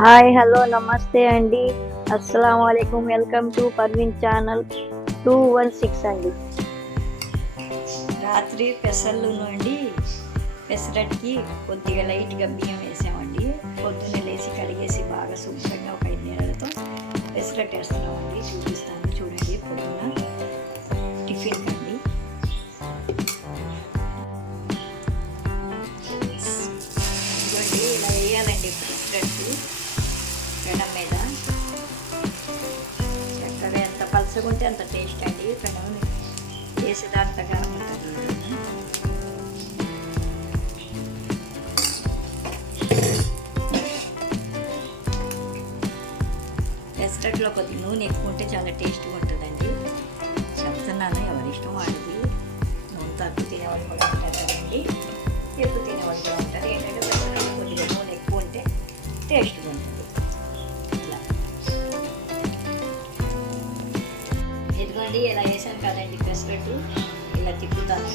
Hi hello నమస్తే అండి. అస్సలం వాలేకుమ్ welcome to Parveen channel two one six అండి. రాత్రి పెసర్లు నుండి పెసరట్కి కొద్దిగా లైట్గా బియ్యం వేసామండి. పొద్దున్న లేచి కడిగేసి బాగా శుభ్రంగా ఒక ఐదు నీళ్ళతో పెసరట్ వేస్తున్నామండి. చూపిస్తాను చూడండి పొద్దున్న టిఫిన్ అండి ఇలా వేయాలండి పెసరట్టు. ఎంత ఉంటే అంత టేస్ట్ అండి పెనం వేసేదాంతగా ఉంటుంది. పెసరట్లో కొద్ది నూనె ఎక్కువ ఉంటే చాలా టేస్ట్గా ఉంటుందండి. చెప్తున్నాను ఎవరి ఇష్టం వాళ్ళది నూనె తక్కువ తినేవాళ్ళు కూడా ఉంటారు కదండి. ఎక్కువ తినేవాళ్ళు కూడా ఉంటారు. ఏంటంటే ఇదిగోండి ఇలా వేసాను కదండి పెసరట్టు ఇలా తిప్పుతాను.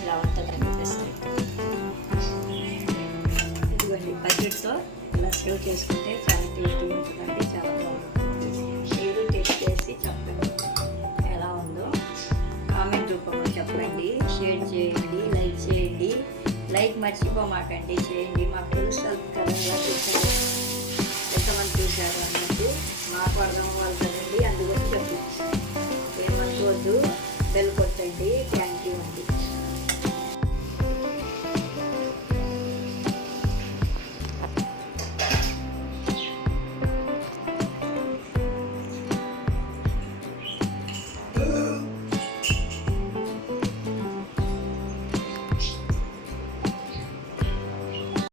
ఇలా ఉంటుందండి పెసరట్టు ఇదిగోండి బకెట్తో ఇలా సేవ్ చేసుకుంటే చాలా టేస్టీ ఉంటుందండి చాలా బాగుంటుంది. మీరు టేస్ట్ చేసి చెప్పండి ఎలా ఉందో. కామెంట్ రూపంలో చెప్పండి షేర్ చేయండి లైక్ చేయండి. లైక్ మర్చిపోమాకండి చేయండి. మాకు తెలుస్తుంది కదా చేశారు అన్నట్టు మాకు అర్థం అవ్వాలి కదండి అందుకోసం చెప్పచ్చు ఏమనుకోవద్దు బెల్ కొట్టండి.